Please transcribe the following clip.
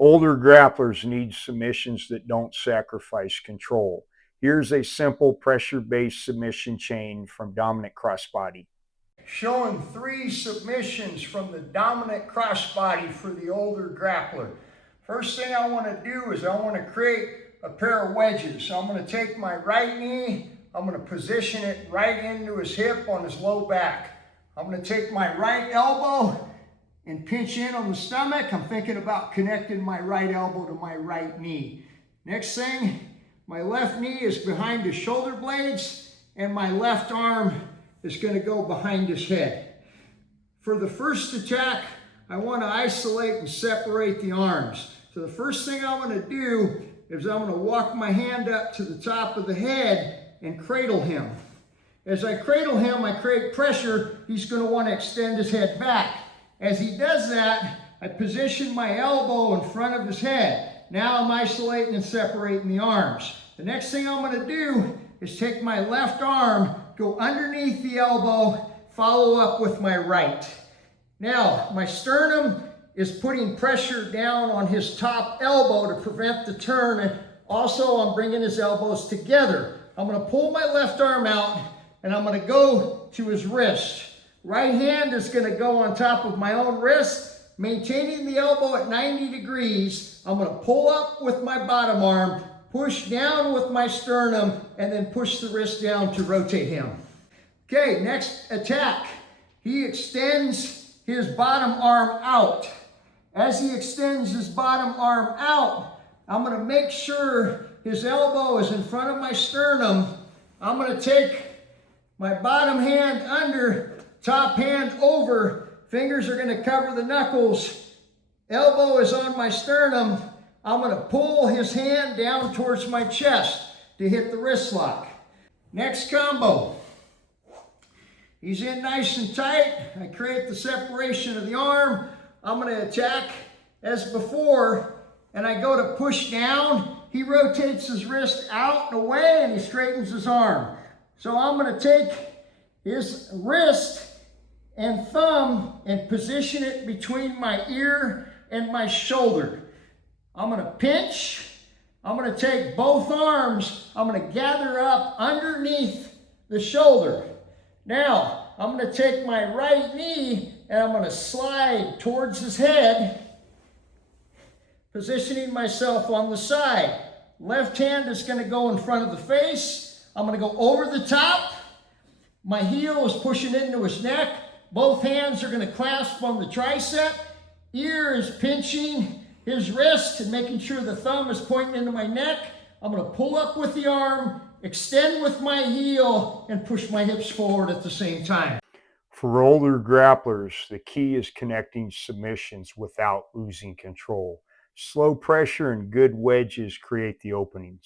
Older grapplers need submissions that don't sacrifice control. Here's a simple pressure-based submission chain from dominant crossbody. Showing 3 submissions from the dominant crossbody for the older grappler. First thing I want to do is I want to create a pair of wedges. So I'm going to take my right knee, I'm going to position it right into his hip on his low back. I'm going to take my right elbow and pinch in on the stomach. I'm thinking about connecting my right elbow to my right knee. Next thing, my left knee is behind his shoulder blades and my left arm is going to go behind his head. For the first attack, I want to isolate and separate the arms. So the first thing I want to do is I'm going to walk my hand up to the top of the head and cradle him. As I cradle him, I create pressure. He's going to want to extend his head back. As he does that, I position my elbow in front of his head. Now I'm isolating and separating the arms. The next thing I'm going to do is take my left arm, go underneath the elbow, follow up with my right. Now, my sternum is putting pressure down on his top elbow to prevent the turn, and also I'm bringing his elbows together. I'm going to pull my left arm out, and I'm going to go to his wrist. Right hand is going to go on top of my own wrist, maintaining the elbow at 90 degrees. I'm going to pull up with my bottom arm, push down with my sternum, and then push the wrist down to rotate him. Okay, next attack. He extends his bottom arm out. As he extends his bottom arm out, I'm going to make sure his elbow is in front of my sternum. I'm going to take my bottom hand under, top hand over. Fingers are going to cover the knuckles. Elbow is on my sternum. I'm going to pull his hand down towards my chest to hit the wrist lock. Next combo. He's in nice and tight. I create the separation of the arm. I'm going to attack as before, and I go to push down. He rotates his wrist out and away, and he straightens his arm. So I'm going to take his wrist and thumb and position it between my ear and my shoulder. I'm going to pinch. I'm going to take both arms. I'm going to gather up underneath the shoulder. Now, I'm going to take my right knee and I'm going to slide towards his head, positioning myself on the side. Left hand is going to go in front of the face. I'm going to go over the top. My heel is pushing into his neck. Both hands are going to clasp on the tricep. Ear is pinching his wrist and making sure the thumb is pointing into my neck. I'm going to pull up with the arm, extend with my heel, and push my hips forward at the same time. For older grapplers, the key is connecting submissions without losing control. Slow pressure and good wedges create the openings.